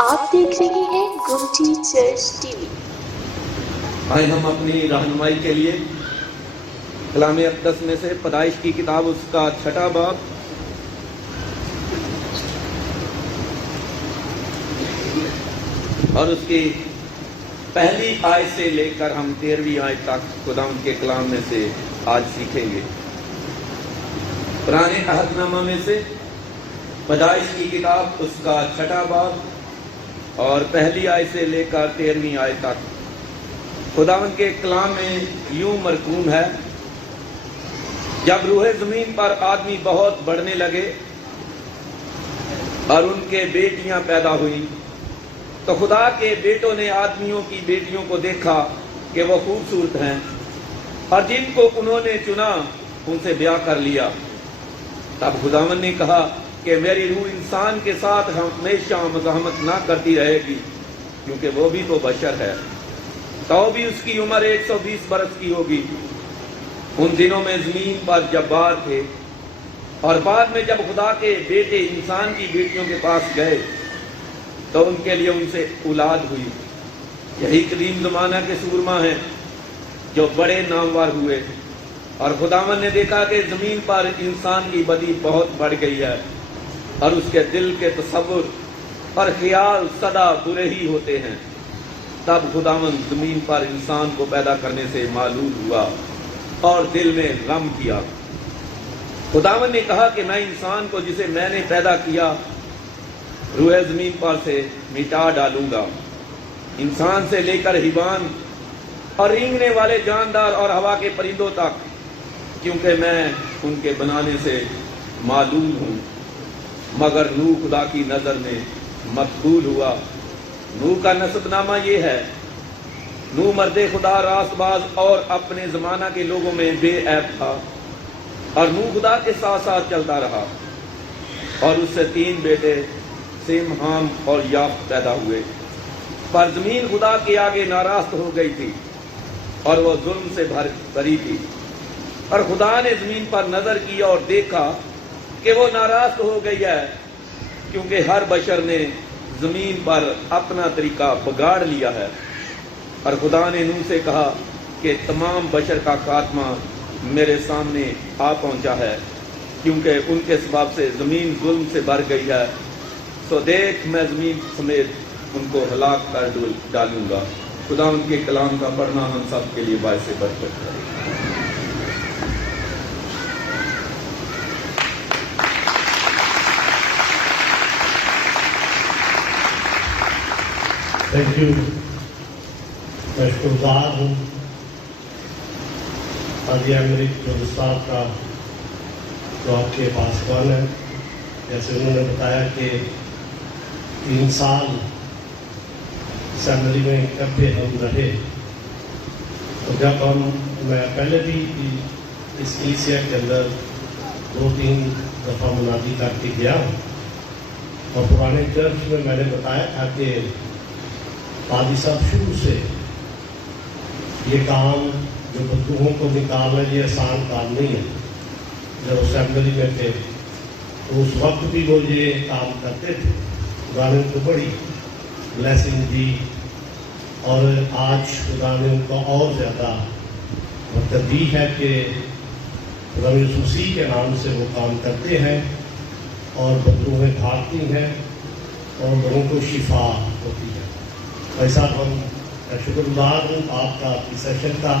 آپ دیکھ رہے ہیں گمٹی چرچ ٹی وی۔ آئے ہم اپنی رہنمائی کے لیے کلام اقدس میں سے پیدائش کی کتاب اس کا 6واں باب اور اس کی پہلی آیت سے لے کر ہم 13ویں آیت تک خداوند کے کلام میں سے آج سیکھیں گے۔ پرانے عہد نامہ میں سے پیدائش کی کتاب اس کا 6واں باب اور پہلی آیت سے لے کر 13ویں آیت تک خداوند کے کلام میں یوں مرقوم ہے: جب روح زمین پر آدمی بہت بڑھنے لگے اور ان کے بیٹیاں پیدا ہوئیں تو خدا کے بیٹوں نے آدمیوں کی بیٹیوں کو دیکھا کہ وہ خوبصورت ہیں اور جن کو انہوں نے چنا ان سے بیاہ کر لیا۔ تب خداوند نے کہا کہ میری روح انسان کے ساتھ ہمیشہ مزاحمت نہ کرتی رہے گی، کیونکہ وہ بھی تو بشر ہے، تو بھی اس کی عمر 120 برس کی ہوگی۔ ان دنوں میں زمین پر جبار تھے، اور بعد میں جب خدا کے بیٹے انسان کی بیٹیوں کے پاس گئے تو ان کے لیے ان سے اولاد ہوئی۔ یہی قدیم زمانہ کے سورما ہیں جو بڑے نامور ہوئے، اور خداوند نے دیکھا کہ زمین پر انسان کی بدی بہت بڑھ گئی ہے، اور اس کے دل کے تصور اور خیال سدا برے ہی ہوتے ہیں۔ تب خداوند زمین پر انسان کو پیدا کرنے سے معلول ہوا اور دل میں غم کیا۔ خداوند نے کہا کہ میں انسان کو جسے میں نے پیدا کیا روح زمین پر سے مٹا ڈالوں گا، انسان سے لے کر حیوان اور رینگنے والے جاندار اور ہوا کے پرندوں تک، کیونکہ میں ان کے بنانے سے معلول ہوں۔ مگر نوح خدا کی نظر میں مقبول ہوا۔ نوح کا نسب نامہ یہ ہے: نوح مرد خدا، راست باز اور اپنے زمانہ کے لوگوں میں بے عیب تھا، اور نوح خدا کے ساتھ ساتھ چلتا رہا، اور اس سے 3 بیٹے سیم، حام اور یافت پیدا ہوئے۔ پر زمین خدا کے آگے ناراض ہو گئی تھی اور وہ ظلم سے بھری تھی، اور خدا نے زمین پر نظر کیا اور دیکھا کہ وہ ناراض ہو گئی ہے، کیونکہ ہر بشر نے زمین پر اپنا طریقہ بگاڑ لیا ہے۔ اور خدا نے نوح سے کہا کہ تمام بشر کا خاتمہ میرے سامنے آ پہنچا ہے، کیونکہ ان کے سبب سے زمین ظلم سے بھر گئی ہے، سو دیکھ میں زمین سمیت ان کو ہلاک کر ڈالوں گا۔ خدا ان کے کلام کا پڑھنا ہم سب کے لیے باعث برکت ہے۔ Thank you. میں شکرگزار ہوں قاضی امریک جو صاحب کا، جو آپ کے پاسبان ہے۔ جیسے انہوں نے بتایا کہ 3 سال اسمبلی میں اکٹھے ہم رہے، تو جب میں پہلے بھی اس کلیسیا کے اندر 2-3 دفعہ منادی کر کے گیا ہوں، اور پرانے چرچ میں نے بتایا تھا کہ قاضی صاحب شروع سے یہ کام جو بدوہوں کو نکالنا یہ آسان کام نہیں ہے۔ جب اسمبلی میں تھے تو اس وقت بھی وہ یہ کام کرتے تھے، خدا نے ان کو بڑی بلیسنگ دی، اور آج خدا نے ان کو اور زیادہ برکت دی ہے کہ خدا یسوع مسیح کے نام سے وہ کام کرتے ہیں اور بدوہیں بھاگتی ہیں اور لوگوں کو شفا ہوتی ہے۔ بھائی صاحب، ہم شکر گزار ہوں آپ کا سیشن کا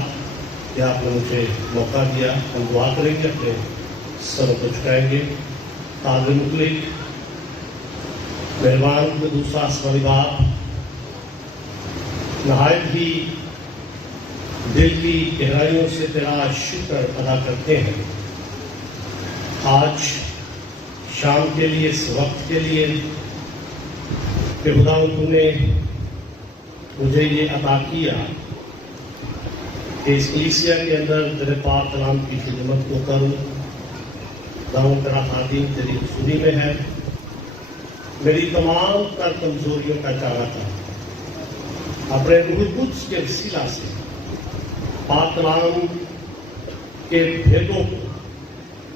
کہ آپ نے مجھے موقع دیا۔ ہم دعا کریں گے، اپنے سر کو جھکائیں گے۔ قابل مطلق مہربان قدوس آسمانی باپ، نہایت ہی دل کی گہرائیوں سے تیرا شکر ادا کرتے ہیں آج شام کے لیے، اس وقت کے لیے کہ خدا تو نے مجھے یہ عطا کیا کہ اس کلیسیا کے اندر تیرے پاک کلام کی خدمت کو کروں۔ خداوند تیرا خادم تیری حضوری میں ہے، میری تمام تر کمزوریوں کا چارہ کر اپنے روح القدس کے وسیلہ سے پاک کلام کے بھیدوں کو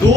2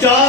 4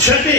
6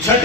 6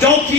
4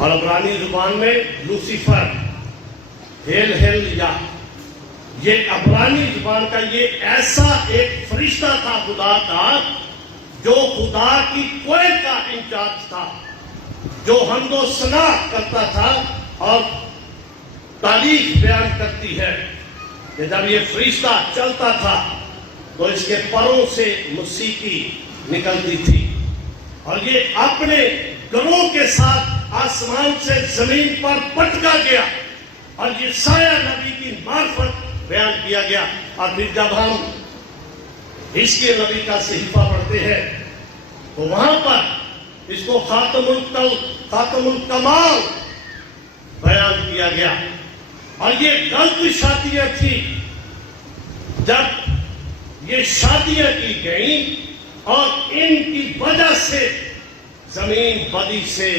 اور عبرانی زبان میں لوسیفر، ہیل یا، یہ عبرانی زبان کا یہ ایسا ایک فرشتہ تھا خدا کا جو خدا کی کوئل کا انچارج تھا، جو حمد و ثنا کرتا تھا. اور تاریخ بیان کرتی ہے کہ جب یہ فرشتہ چلتا تھا تو اس کے پروں سے موسیقی نکلتی تھی، اور یہ اپنے گروہ کے ساتھ آسمان سے زمین پر پٹکا گیا، اور یہ سایہ نبی کی معرفت بیان کیا گیا. اور پھر جب ہم اس کے نبی کا صحیفہ پڑھتے ہیں تو وہاں پر اس کو خاتم الکمال بیان کیا گیا. اور یہ غلط شادیاں تھی، جب یہ شادیاں کی گئیں اور ان کی وجہ سے زمین بدی سے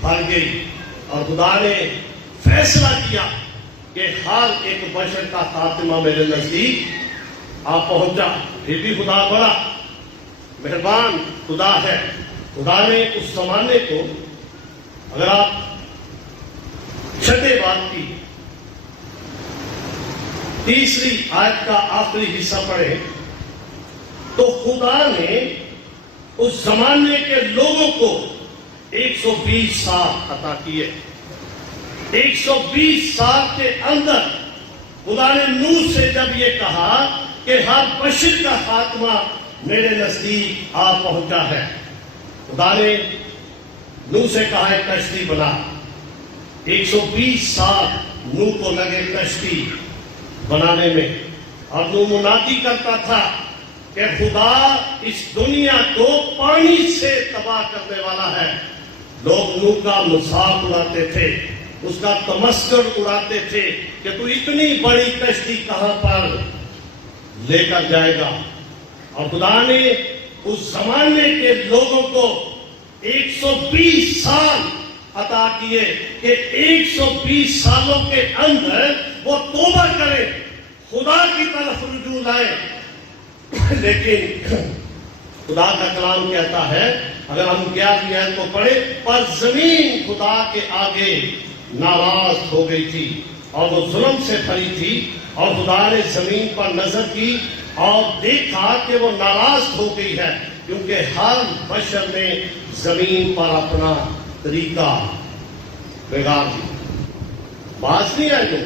بھر گئی، اور خدا نے فیصلہ کیا کہ ہر ایک بشر کا خاتمہ میرے نزدیک آ پہنچا. پھر بھی خدا بڑا مہربان خدا ہے. خدا نے اس زمانے کو، اگر آپ چھٹے باب کی 3 آیت کا آخری حصہ پڑھیں تو خدا نے اس زمانے کے لوگوں کو 120 سال عطا کیے. 120 سال کے اندر خدا نے نوح سے جب یہ کہا کہ ہر بشر کا خاتمہ میرے نزدیک آ پہنچا ہے، خدا نے نوح سے کہا ہے کشتی بنا. 120 سال نوح کو لگے کشتی بنانے میں، اور نوح منادی کرتا تھا کہ خدا اس دنیا کو پانی سے تباہ کرنے والا ہے. لوگ نوح کا مذاق اڑاتے تھے، اس کا تمسخر اڑاتے تھے کہ تو اتنی بڑی کشتی کہاں پر لے کر جائے گا. اور خدا نے اس زمانے کے لوگوں کو 120 سال عطا کیے کہ 120 سالوں کے اندر وہ توبہ کرے، خدا کی طرف رجوع لائے. لیکن خدا کا کلام کہتا ہے، اگر ہم 11ویں آیت کو پڑھیں، پر زمین خدا کے آگے ناراض ہو گئی تھی اور وہ ظلم سے بھری تھی، اور خدا نے زمین پر نظر کی اور دیکھا کہ وہ ناراض ہو گئی ہے، کیونکہ ہر بشر نے زمین پر اپنا طریقہ بگاڑ دیا. باز نہیں آئے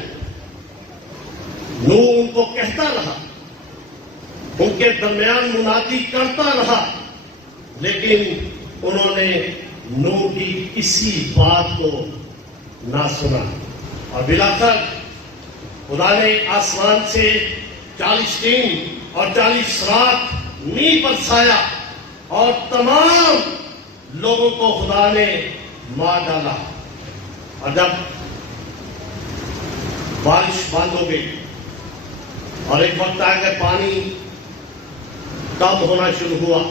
نوح ان کو کہتا رہا، ان کے درمیان منادی کرتا رہا، لیکن انہوں نے نوح کی کسی بات کو نہ سنا. اور بلاخر خدا نے آسمان سے 40 دن اور 40 رات میںہ برسایا، اور تمام لوگوں کو خدا نے مار ڈالا. اور جب بارش بند ہو گئی اور ایک وقت آ گیا پانی کم ہونا شروع ہوا،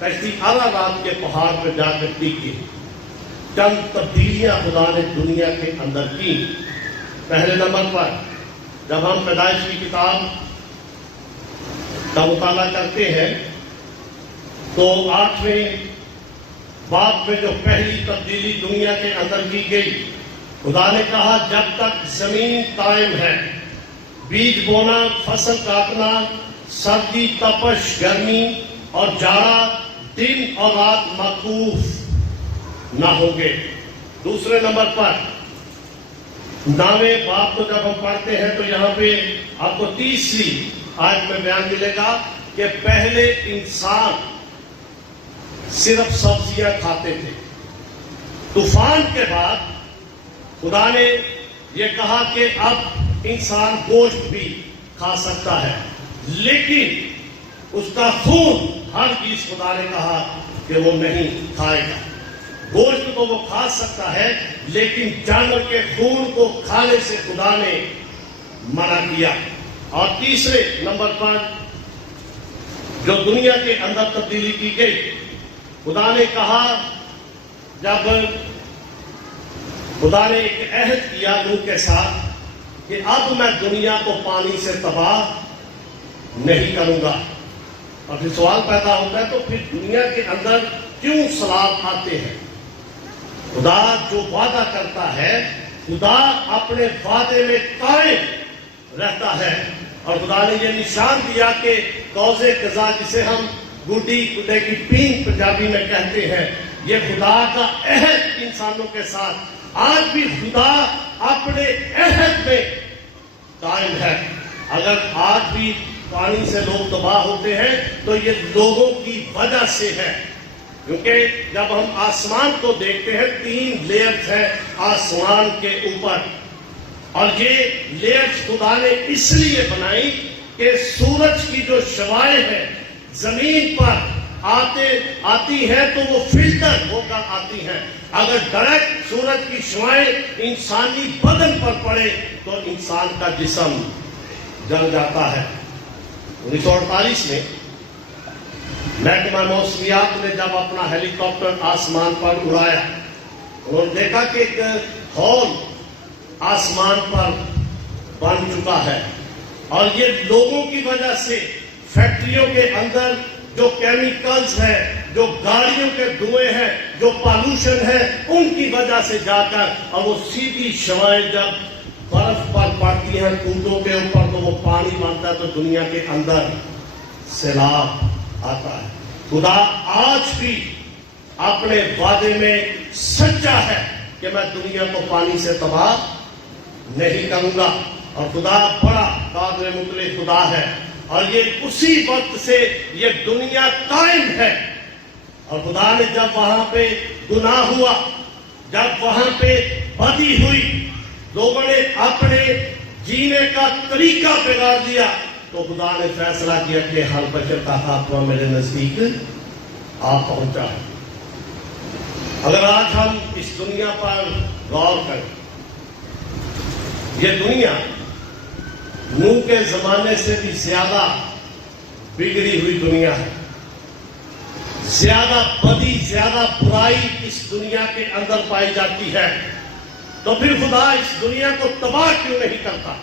کشتی عرارات کے پہاڑ پہ جا کر ٹکی. چند تبدیلیاں خدا نے دنیا کے اندر کی. پہلے نمبر پر جب ہم پیدائش کی کتاب کا مطالعہ کرتے ہیں تو 8ویں باب میں جو پہلی تبدیلی دنیا کے اندر کی گئی، خدا نے کہا جب تک زمین قائم ہے، بیج بونا، فصل کاٹنا، سردی، تپش، گرمی اور جاڑا، دن اور رات موقوف نہ ہوں گے. دوسرے نمبر پر 9ویں باب کو جب ہم پڑھتے ہیں تو یہاں پہ آپ کو 30ویں آیت میں بیان ملے گا کہ پہلے انسان صرف سبزیاں کھاتے تھے. طوفان کے بعد خدا نے یہ کہا کہ اب انسان گوشت بھی کھا سکتا ہے، لیکن اس کا خون ہر چیز خدا نے کہا کہ وہ نہیں کھائے گا. گوشت تو وہ کھا سکتا ہے، لیکن جانور کے خون کو کھانے سے خدا نے منع کیا. اور تیسرے نمبر پر جو دنیا کے اندر تبدیلی کی گئی، خدا نے کہا، جب خدا نے ایک عہد کیا نوح کے ساتھ کہ اب میں دنیا کو پانی سے تباہ نہیں کروں گا. اور پھر سوال پیدا ہوتا ہے تو پھر دنیا کے اندر کیوں سیلاب آتے ہیں؟ خدا جو وعدہ کرتا ہے خدا اپنے وعدے میں قائم رہتا ہے. اور خدا نے یہ نشان دیا کہ کوزے قضا جسے ہم گڈی کٹے کی پینگ پنجابی میں کہتے ہیں, یہ خدا کا عہد انسانوں کے ساتھ آج بھی خدا اپنے عہد میں قائم ہے. اگر آج بھی پانی سے لوگ تباہ ہوتے ہیں تو یہ لوگوں کی وجہ سے ہے, کیونکہ جب ہم آسمان کو دیکھتے ہیں 3 لیئرز ہیں آسمان کے اوپر, اور یہ لیئرز خدا نے اس لیے بنائی کہ سورج کی جو شعاعیں ہیں زمین پر آتی ہیں تو وہ فلٹر ہو کر آتی ہیں. اگر ڈائریکٹ سورج کی شعاعیں انسانی بدن پر پڑے تو انسان کا جسم جل جاتا ہے. 1948 میں محکمہ موسمیات نے جب اپنا ہیلی کاپٹر آسمان پر اڑایا, انہوں نے دیکھا کہ ایک ہال آسمان پر بن چکا ہے, اور یہ لوگوں کی وجہ سے فیکٹریوں کے اندر جو کیمیکلز ہیں, جو گاڑیوں کے دھوئیں ہیں, جو پالوشن ہے, ان کی وجہ سے جا کر اور وہ سیدھی شعاعیں جب برف پر پڑتی ہیں کودوں کے اوپر تو وہ پانی بنتا ہے تو دنیا کے اندر سیلاب آتا ہے. خدا آج بھی اپنے وعدے میں سچا ہے کہ میں دنیا کو پانی سے تباہ نہیں کروں گا, اور خدا بڑا قادر مطلق خدا ہے, اور یہ اسی وقت سے یہ دنیا قائم ہے. اور خدا نے جب وہاں پہ گناہ ہوا, جب وہاں پہ بدی ہوئی, لوگوں نے اپنے جینے کا طریقہ بگاڑ دیا, تو خدا نے فیصلہ کیا کہ ہر بشر کا خاتمہ میرے نزدیک آ پہنچا ہے. اگر آج ہم اس دنیا پر غور کریں, یہ دنیا نوح کے زمانے سے بھی زیادہ بگڑی ہوئی دنیا ہے. زیادہ بدی, زیادہ برائی اس دنیا کے اندر پائی جاتی ہے. تو پھر خدا اس دنیا کو تباہ کیوں نہیں کرتا؟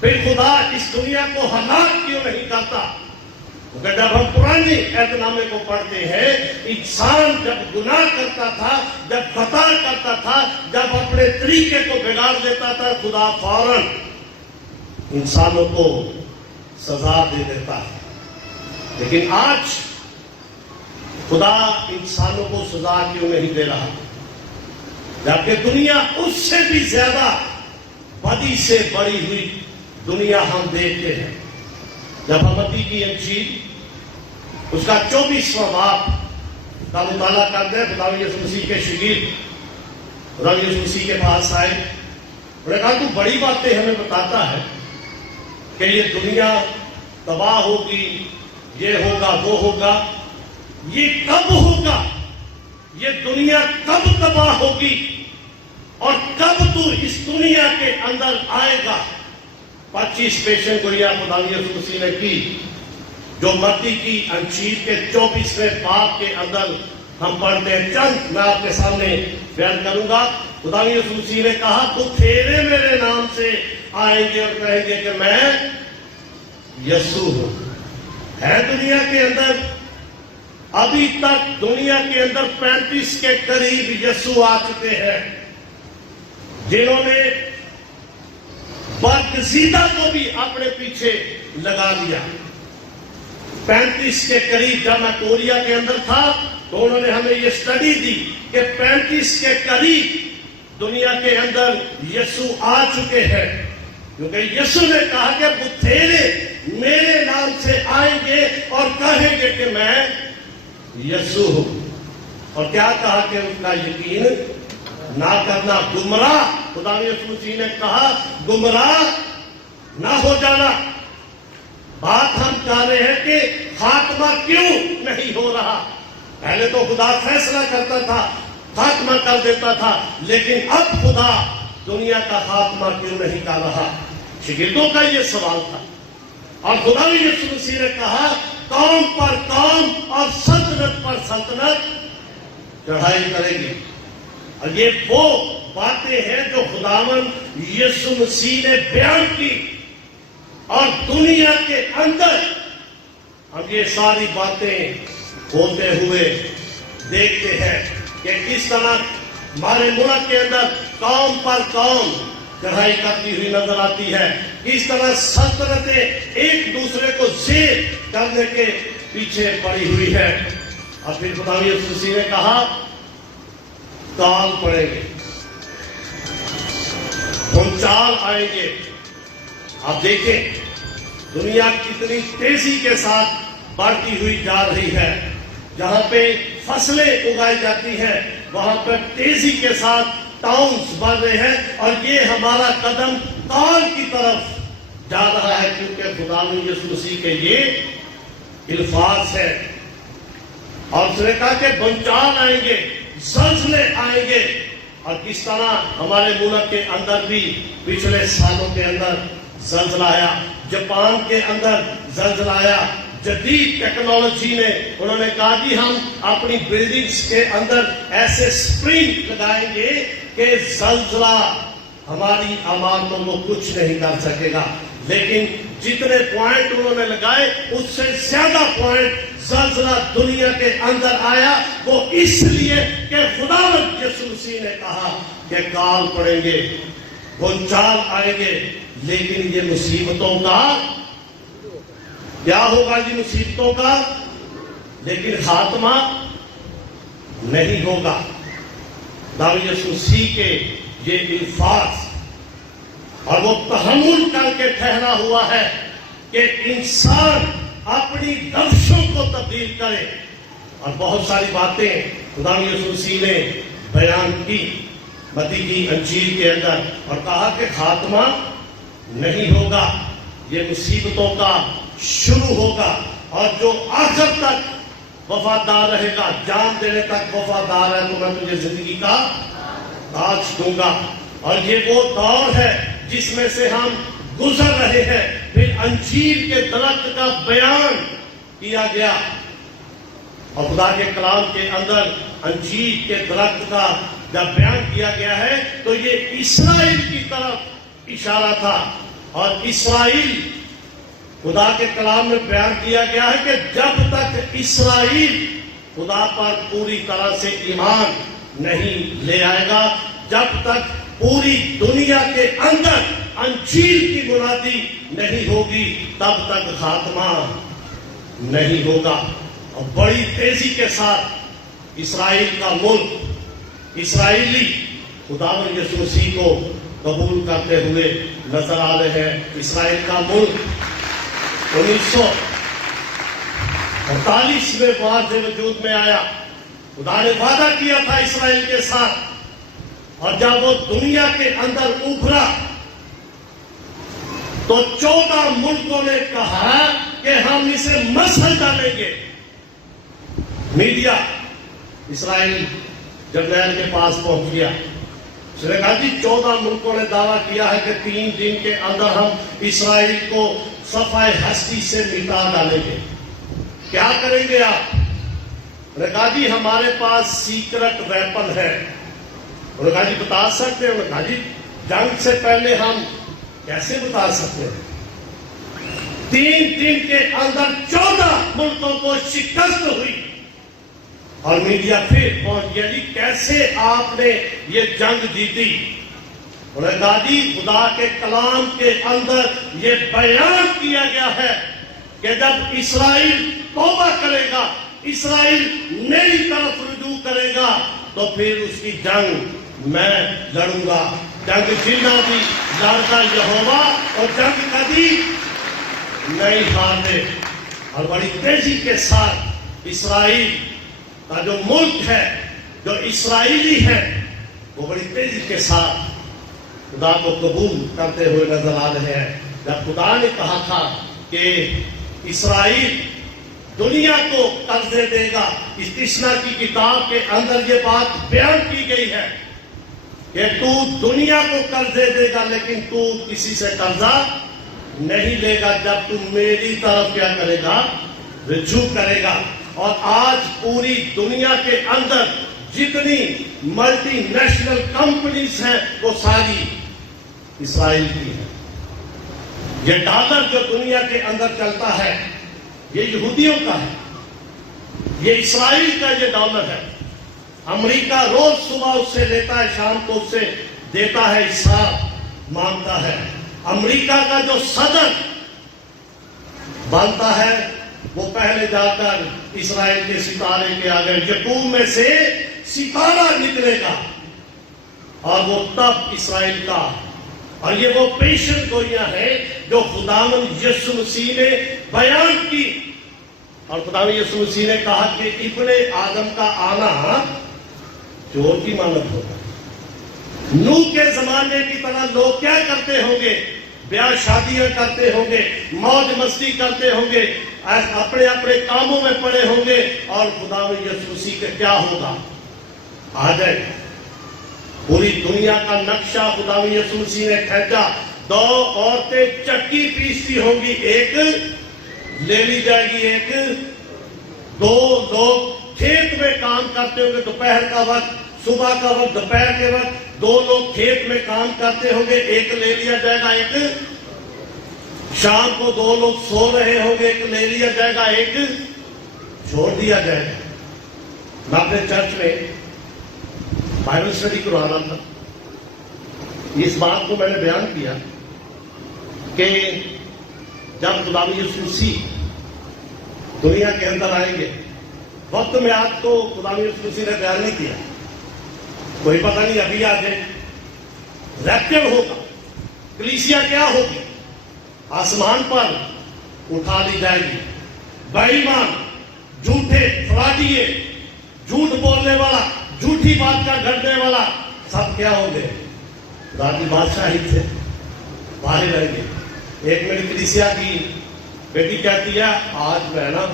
پھر خدا اس دنیا کو ہلاک کیوں نہیں کرتا؟ کیونکہ جب ہم پرانے عہد نامے کو پڑھتے ہیں, انسان جب گناہ کرتا تھا, جب خطا کرتا تھا, جب اپنے طریقے کو بگاڑ دیتا تھا, خدا فوراً انسانوں کو سزا دے دیتا ہے. لیکن آج خدا انسانوں کو سزا کیوں نہیں دے رہا؟ جبکہ دنیا اس سے بھی زیادہ بدی سے بڑی ہوئی دنیا ہم دیکھتے ہیں. جب ہم متی کی انجیل اس کا 24واں باب کا مطالعہ کرتے ہیں, خدا یسوع مسیح کے شاگرد خدا یسوع مسیح کے پاس آئے, انہوں نے کہا تو بڑی باتیں ہمیں بتاتا ہے کہ یہ دنیا تباہ ہوگی, یہ ہوگا, وہ ہوگا, یہ کب ہوگا؟ یہ دنیا کب تباہ ہوگی اور کب تو اس دنیا کے اندر آئے گا؟ 25 پیشن گوئیاں خدا یسوع مسیح نے کی, جو متی کی انجیل کے 24ویں باب کے اندر ہم پڑھتے ہیں. چند میں آپ کے سامنے بیان کروں گا. خدا یسوع مسیح نے کہا تو تیرے میرے نام سے آئیں گے اور کہیں گے کہ میں یسوع ہوں. ہے دنیا کے اندر ابھی تک دنیا کے اندر 35 کے قریب یسوع آ چکے ہیں, جنہوں نے برگزیدہ کو بھی اپنے پیچھے لگا دیا. 35 کے قریب. جب میں کوریا کے اندر تھا تو انہوں نے ہمیں یہ سٹڈی دی کہ 35 کے قریب دنیا کے اندر یسوع آ چکے ہیں, کیونکہ یسوع نے کہا کہ وہ تیرے میرے نام سے آئیں گے اور کہیں گے کہ میں یسوع ہوں. اور کیا کہا کہ ان کا یقین نہ کرنا, گمراہ. خدا یسوع مسیح نے کہا گمراہ نہ ہو جانا. بات ہم کہہ رہے ہیں کہ خاتمہ کیوں نہیں ہو رہا. پہلے تو خدا فیصلہ کرتا تھا, خاتمہ کر دیتا تھا, لیکن اب خدا دنیا کا خاتمہ کیوں نہیں کر رہا؟ شاگردوں کا یہ سوال تھا. اور خدا یسوع مسیح نے کہا قوم پر قوم اور سلطنت پر سلطنت چڑھائی کرے گی. اور یہ وہ باتیں ہیں جو خداوند یسوع مسیح نے بیان کی, اور دنیا کے اندر ہم یہ ساری باتیں ہوتے ہوئے دیکھتے ہیں کہ کس طرح ہمارے ملک کے اندر قوم پر قوم چڑھائی کرتی ہوئی نظر آتی ہے. اس طرح سلطنتیں ایک دوسرے کو زیر کرنے کے پیچھے پڑی ہوئی ہے. اور پھر خدا یسوع مسیح نے کہا کال پڑیں گے, بھونچال آئیں گے. آپ دیکھیں دنیا کتنی تیزی کے ساتھ بڑھتی ہوئی جا رہی ہے. جہاں پہ فصلیں اگائی جاتی ہیں وہاں پر تیزی کے ساتھ ٹاؤنز بڑھ رہے ہیں, اور یہ ہمارا قدم کال کی طرف جا رہا ہے, کیونکہ خدا یسوع مسیح کے یہ الفاظ ہے. اور اس نے کہا کہ بھونچال آئیں گے, زلزلے آئیں گے. اور کس طرح ہمارے ملک کے اندر بھی پچھلے سالوں کے اندر زلزلہ آیا, جاپان کے اندر زلزلہ آیا. جدید ٹیکنالوجی نے انہوں نے کہا کہ ہم اپنی بلڈنگز کے اندر ایسے سپرنگ لگائیں گے کہ زلزلہ ہماری عمارتوں کو کچھ نہیں کر سکے گا. لیکن جتنے پوائنٹ انہوں نے لگائے اس سے زیادہ پوائنٹ زلزلہ دنیا کے اندر آیا. وہ اس لیے کہ خداوند یسوع مسیح نے کہا کہ کال پڑیں گے, بھونچال آئیں گے. لیکن یہ مصیبتوں کا کیا ہوگا, یہ مصیبتوں کا لیکن خاتمہ نہیں ہوگا. خداوند یسوع مسیح کے یہ الفاظ اور وہ تحمل کر کے ٹھہرا ہوا ہے کہ انسان اپنی روشوں کو تبدیل کرے. اور بہت ساری باتیں خداوند یسوع مسیح نے بیان کی متی کی انجیل کے اندر, اور کہا کہ خاتمہ نہیں ہوگا, یہ مصیبتوں کا شروع ہوگا. اور جو آخر تک وفادار رہے گا, جان دینے تک وفادار ہے, تو میں تجھے زندگی کا تاج دوں گا. اور یہ وہ دور ہے جس میں سے ہم گزر رہے ہیں. پھر انجیل کے درخت کا بیان کیا گیا, اور خدا کے کلام کے اندر انجیل کے درخت کا جب بیان کیا گیا ہے تو یہ اسرائیل کی طرف اشارہ تھا. اور اسرائیل خدا کے کلام میں بیان کیا گیا ہے کہ جب تک اسرائیل خدا پر پوری طرح سے ایمان نہیں لے آئے گا, جب تک پوری دنیا کے اندر انجیل کی منادی نہیں ہوگی, تب تک خاتمہ نہیں ہوگا. اور بڑی تیزی کے ساتھ اسرائیل کا ملک, اسرائیلی خداوند یسوع مسیح کو قبول کرتے ہوئے نظر آ رہے ہیں. اسرائیل کا ملک 1948 میں معاہدے وجود میں آیا. خدا نے وعدہ کیا تھا اسرائیل کے ساتھ, اور جب وہ دنیا کے اندر ابھرا تو 14 ملکوں نے کہا کہ ہم اسے مسل ڈالیں گے. میڈیا اسرائیل جرنیل کے پاس پہنچ گیا. اس نے کہا جی 14 ملکوں نے دعویٰ کیا ہے کہ 3 دن کے اندر ہم اسرائیل کو صفحہ ہستی سے مٹا ڈالیں گے, کیا کریں گے آپ؟ انہوں نے کہا جی ہمارے پاس سیکرٹ ویپن ہے. انہوں نے کہا جی بتا سکتے ہیں؟ انہوں نے کہا جی جنگ سے پہلے ہم کیسے بتا سکتے ہیں؟ 3 دن کے اندر 14 ملکوں کو شکست ہوئی. اور میڈیا پھر پہنچ گیا جی کیسے آپ نے یہ جنگ جیتی؟ انہوں نے کہا جی خدا کے کلام کے اندر یہ بیان کیا گیا ہے کہ جب اسرائیل توبہ کرے گا, اسرائیل میری طرف رجوع کرے گا, تو پھر اس کی جنگ میں لڑوں گا. جنگ جینا بھی لڑتا یہوہ, اور جنگ کبھی نہیں ہارنے. اور بڑی تیزی کے ساتھ اسرائیل کا جو ملک ہے, جو اسرائیلی ہے, وہ بڑی تیزی کے ساتھ خدا کو قبول کرتے ہوئے نظر آ رہے ہیں. جب خدا نے کہا تھا کہ اسرائیل دنیا کو قرضے دے گا, استثنا کی کتاب کے اندر یہ بات بیان کی گئی ہے کہ تو دنیا کو قرضے دے گا لیکن تو کسی سے قرضہ نہیں لے گا جب تم میری طرف کیا کرے گا, رجوع کرے گا. اور آج پوری دنیا کے اندر جتنی ملٹی نیشنل کمپنیز ہیں وہ ساری اسرائیل کی ہیں. یہ ڈالر جو دنیا کے اندر چلتا ہے یہ یہودیوں کا ہے, یہ اسرائیل کا یہ ڈالر ہے. امریکہ روز صبح اس سے لیتا ہے، شام کو اس سے دیتا ہے، حساب مانگتا ہے۔ امریکہ کا جو صدر بنتا ہے وہ پہلے جا کر اسرائیل کے ستارے کے آگے یقوم میں سے ستارہ نکلے گا، اور وہ تب اسرائیل کا، اور یہ وہ پیشن گوئیاں ہیں جو خداوند یسوع مسیح نے بیان کی، اور خداوند یسوع مسیح نے کہا کہ ابن آدم کا آنا چور کی مانند ہوگا۔ نوح کے زمانے کی طرح لوگ کیا کرتے ہوں گے؟ بیاہ شادیاں کرتے ہوں گے، موج مستی کرتے ہوں گے، اپنے اپنے کاموں میں پڑے ہوں گے، اور خداوند یسوع مسیح کا کیا ہوگا؟ آ جائے گا۔ پوری دنیا کا نقشہ خداوند یسوع مسیح نے کھینچا۔ 2 عورتیں چکی پیستی ہوں گی، ایک لے لی جائے گی، ایک 2 لوگ کھیت میں کام کرتے ہوں گے، دوپہر کا وقت، صبح کا وقت، دوپہر کے وقت 2 لوگ کھیت میں کام کرتے ہوں گے، ایک لے لیا جائے گا، ایک شام کو 2 لوگ سو رہے ہوں گے، ایک لے لیا جائے گا، ایک چھوڑ دیا جائے گا۔ میں اپنے چرچ میں بائبل اسٹڈی کروا رہا تھا، اس بات کو میں نے بیان کیا کہ جب خداوند یسوع مسیح دنیا کے اندر آئیں گے، وقت میں آپ کو خداوند یسوع مسیح نے بیان نہیں کیا، کوئی پتہ نہیں ابھی آ جائے، ریپچر ہوگا، کلیسیا کیا ہوگی؟ آسمان پر اٹھا لی جائے گی۔ بے ایمان، جھوٹے، فراڈیے، جھوٹ بولنے والا، جھوٹی بات کا گھڑنے والا، سب کیا ہوں گے؟ خدا کی بادشاہی سے باہر رہیں گے۔ ایک میری کلیسیا کی بیٹی کہتی ہے، آج میں نا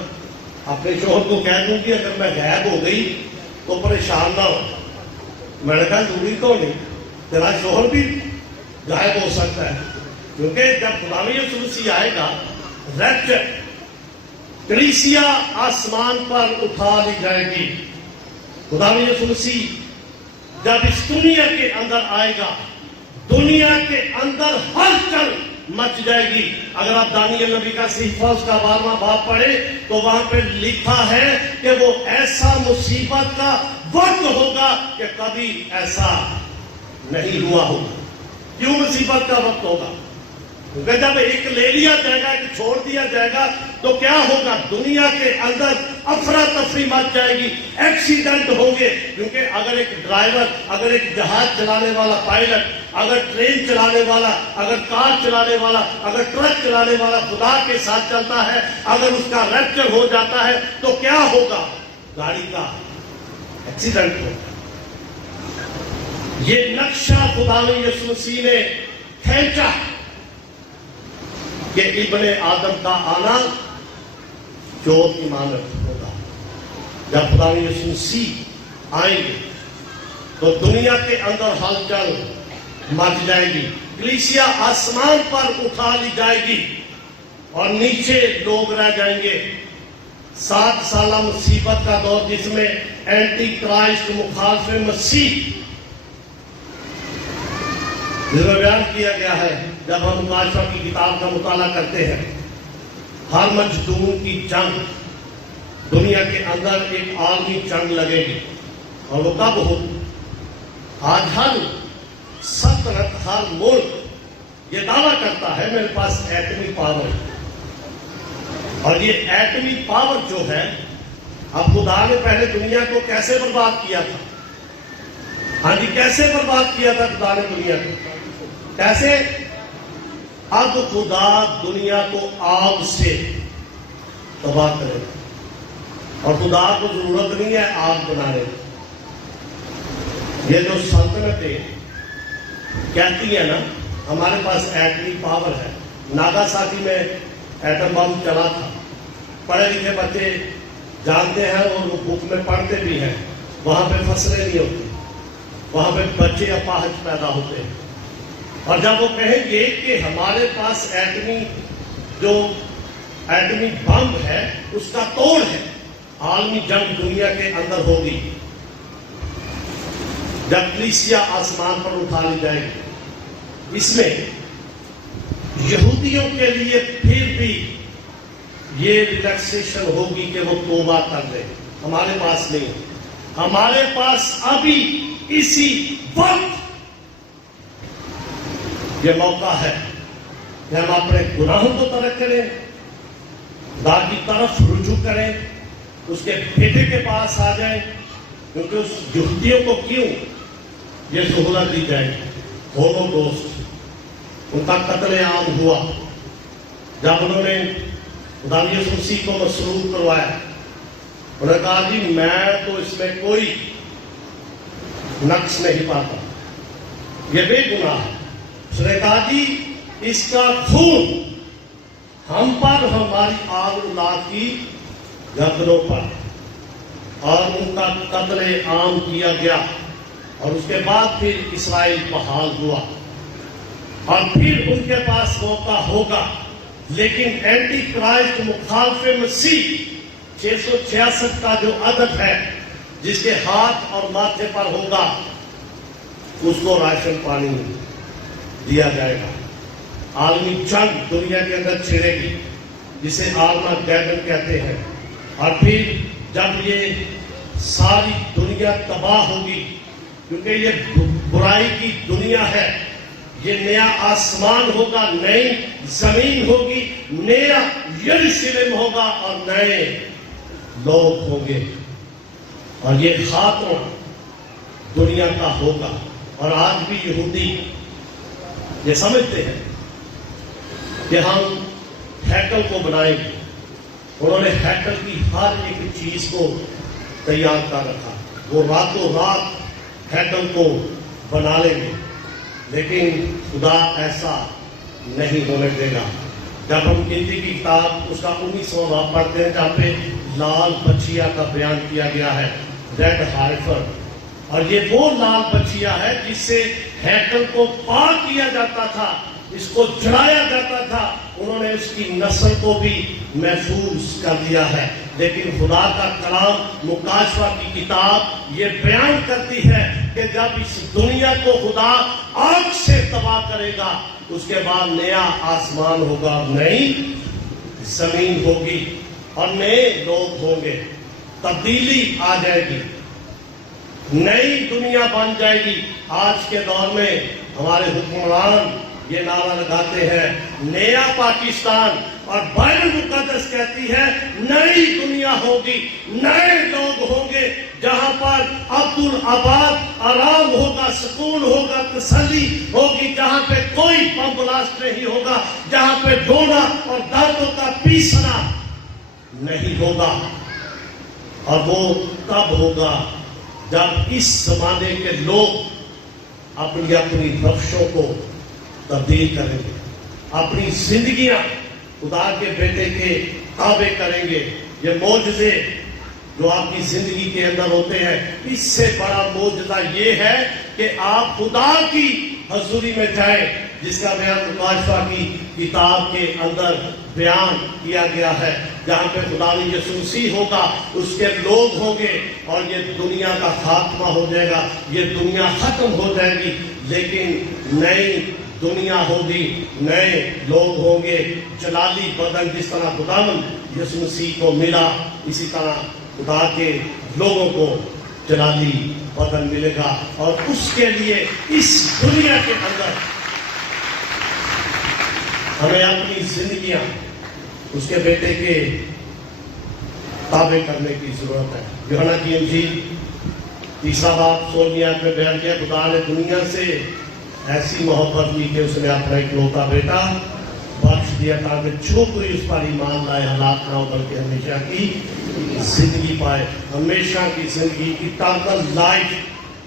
اپنے شوہر کو کہہ دوں کہ اگر میں غائب ہو گئی تو پریشان نہ ہو۔ میں نے کہا ضروری تو نہیں، تیرا شوہر بھی غائب ہو سکتا ہے، کیونکہ جب خداوند یسوع مسیح آئے گا، ریپچر، کلیسیا آسمان پر اٹھا لی جائے گی۔ خداوند یسوع مسیح جب اس دنیا کے اندر آئے گا، دنیا کے اندر ہلچل مچ جائے گی۔ اگر آپ دانیل نبی کا صحیفہ اس کا 12واں باب پڑھے تو وہاں پہ لکھا ہے کہ وہ ایسا مصیبت کا وقت ہوگا کہ کبھی ایسا نہیں ہوا ہوگا۔ کیوں مصیبت کا وقت ہوگا؟ کیونکہ جب ایک لے لیا جائے گا، ایک چھوڑ دیا جائے گا، تو کیا ہوگا؟ دنیا کے اندر افراتفری مچ جائے گی، ایکسیڈنٹ ہوں گے، کیونکہ اگر ایک ڈرائیور، اگر ایک جہاز چلانے والا پائلٹ، اگر ٹرین چلانے والا، اگر کار چلانے والا، اگر ٹرک چلانے والا خدا کے ساتھ چلتا ہے، اگر اس کا ریپچر ہو جاتا ہے تو کیا ہوگا؟ گاڑی کا ایکسیڈنٹ ہوگا۔ یہ نقشہ خداوند یسوع مسیح نے کھینچا کہ ابن آدم کا آنا چور کی مانند ہوگا۔ جب خداوند یسوع مسیح آئیں گے تو دنیا کے اندر ہلچل مچ جائے گی، کلیسیا آسمان پر اٹھا لی جائے گی، اور نیچے لوگ رہ جائیں گے۔ 7 سالہ مصیبت کا دور، جس میں اینٹی کرائسٹ، مخالف مسیح، جس میں بیان کیا گیا ہے جب ہم مکاشفہ کی کتاب کا مطالعہ کرتے ہیں، ہر مجدوم کی جنگ، دنیا کے اندر ایک عالمی جنگ لگے گی، اور وہ کب ہوگی؟ آج ہر سلطنت، ہر ملک یہ دعویٰ کرتا ہے میرے پاس ایٹمی پاور ہے، اور یہ ایٹمی پاور جو ہے، اب خدا نے پہلے دنیا کو کیسے برباد کیا تھا؟ ہاں جی، کیسے برباد کیا تھا خدا نے دنیا کو؟ کیسے؟ اب خدا دنیا کو آگ سے تباہ کرے گا، اور خدا کو ضرورت نہیں ہے آگ بنانے کی۔ یہ جو سلطنتیں کہتی ہیں نا ہمارے پاس ایٹمی پاور ہے، ناگاساکی میں ایٹم بم چلا تھا، پڑھے لکھے بچے جانتے ہیں اور وہ بک میں پڑھتے بھی ہیں، وہاں پہ فصلیں نہیں ہوتی، وہاں پہ بچے اپاہج پیدا ہوتے ہیں، اور جب وہ کہیں گے کہ ہمارے پاس ایٹمی بم ہے، اس کا توڑ ہے، عالمی جنگ دنیا کے اندر ہوگی، جب کلیسیا آسمان پر اٹھا لی جائے گی۔ اس میں یہودیوں کے لیے پھر بھی یہ ریلیکسیشن ہوگی کہ وہ توبہ کر لیں، ہمارے پاس نہیں، ہمارے پاس ابھی اسی وقت یہ موقع ہے کہ ہم اپنے گناہوں کو ترک کریں، خدا کی طرف رجوع کریں، اس کے بیٹے کے پاس آ جائیں، کیونکہ اس یہودیوں کو کیوں یہ سہولت دی جائے؟ ہولوکوسٹ، ان کا قتل عام ہوا جب انہوں نے خدا یسوع مسیح کو مصلوب کروایا۔ انہوں نے کہا جی میں تو اس میں کوئی نقص نہیں پاتا، یہ بے گناہ ہے۔ اس نے کہا جی اس کا خون ہم پر، ہماری آل اولاد کی گردنوں پر، اور ان کا قتل عام کیا گیا، اور اس کے بعد پھر اسرائیل بحال ہوا، اور پھر ان کے پاس موقع ہوگا۔ لیکن اینٹی کرائسٹ مخالف مسیح 666 کا جو عدد ہے جس کے ہاتھ اور ماتھے پر ہوگا، اس کو راشن پانی دیا جائے گا۔ عالمی جنگ دنیا کے اندر چھڑے گی جسے عالمہ گیدن کہتے ہیں، اور پھر جب یہ ساری دنیا تباہ ہوگی، کیونکہ یہ برائی کی دنیا ہے، یہ نیا آسمان ہوگا، نئی زمین ہوگی، نیا یروشلم ہوگا، اور نئے لوگ ہوں گے، اور یہ خاتمہ دنیا کا ہوگا۔ اور آج بھی یہودی یہ سمجھتے ہیں کہ ہم ہیکل کو بنائیں گے۔ انہوں نے ہیکل کی ہر ایک چیز کو تیار کر رکھا، وہ راتوں رات ہیکل کو بنا لیں گے، لیکن خدا ایسا نہیں ہونے دے گا۔ جب ہم گنتی کی کتاب اس کا 19واں باب پڑھتے ہیں جہاں پہ لال بچیا کا بیان کیا گیا ہے، ریڈ ہائفر، اور یہ وہ لال بچیا ہے جس سے ہیکل کو پاک کیا جاتا تھا، اس کو جڑایا جاتا تھا۔ انہوں نے اس کی نسل کو بھی محفوظ کر دیا ہے، لیکن خدا کا کلام مکاشفہ کی کتاب یہ بیان کرتی ہے کہ جب اس دنیا کو خدا آگ سے تباہ کرے گا، اس کے بعد نیا آسمان ہوگا، نئی زمین ہوگی، اور نئے لوگ ہوں گے، تبدیلی آ جائے گی، نئی دنیا بن جائے گی۔ آج کے دور میں ہمارے حکمران یہ نعرہ لگاتے ہیں نیا پاکستان، اور بائبل مقدس کہتی ہے نئی دنیا ہوگی، نئے لوگ ہوں گے، جہاں پر عبدالآباد آرام ہوگا، سکون ہوگا، تسلی ہوگی، جہاں پہ کوئی بم بلاسٹ نہیں ہوگا، جہاں پہ رونا اور دانتوں کا پیسنا نہیں ہوگا۔ اور وہ تب ہوگا جب اس زمانے کے لوگ اپنی اپنی روشوں کو تبدیل کریں گے، اپنی زندگیاں خدا کے بیٹے کے تابع کریں گے۔ یہ معجزے جو آپ کی زندگی کے اندر ہوتے ہیں، اس سے بڑا معجزہ یہ ہے کہ آپ خدا کی حضوری میں جائیں، جس کا بیان مکاشفہ کی کتاب کے اندر بیان کیا گیا ہے، جہاں پہ خدا یسوع مسیح ہوگا، اس کے لوگ ہوں گے، اور یہ دنیا کا خاتمہ ہو جائے گا، یہ دنیا ختم ہو جائے گی، لیکن نئی دنیا ہوگی، نئے لوگ ہوں گے، جلالی بدن جس طرح خداوند یسوع مسیح کو ملا، اسی طرح خدا کے لوگوں کو جلالی بدن ملے گا۔ اور اس کے لیے اس دنیا کے اندر ہمیں اپنی زندگیاں اس کے بیٹے کے تابع کرنے کی ضرورت ہے۔ یوحنا کی انجیل 3 باب 16 آیت میں بیان کیا، خدا نے دنیا سے ایسی محبت کی کہ اس نے اپنا اکلوتا بیٹا بخش دیا تاکہ جو کوئی اس پر ایمان لائے ہلاک نہ ہو بلکہ ہمیشہ کی زندگی پائے۔ ہمیشہ کی زندگی، ایٹرنل لائف،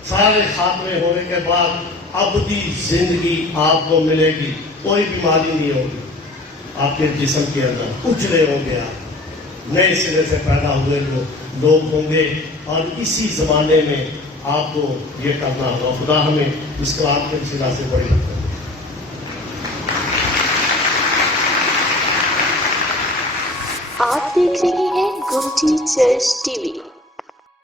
سارے خاتمے ہونے کے بعد ابدی زندگی آپ کو ملے گی، کوئی بیماری نہیں ہوگی آپ کے جسم کے اندر، اجڑے ہوں گے، آپ نئے سرے سے پیدا ہوئے لوگ ہوں گے، اور اسی زمانے میں آپ کو یہ کرنا ہوگا۔ خدا ہمیں اس کلام کے سلا سے بڑی برکت دے۔ آپ دیکھ رہے ہیں گمٹی چرچ ٹی وی۔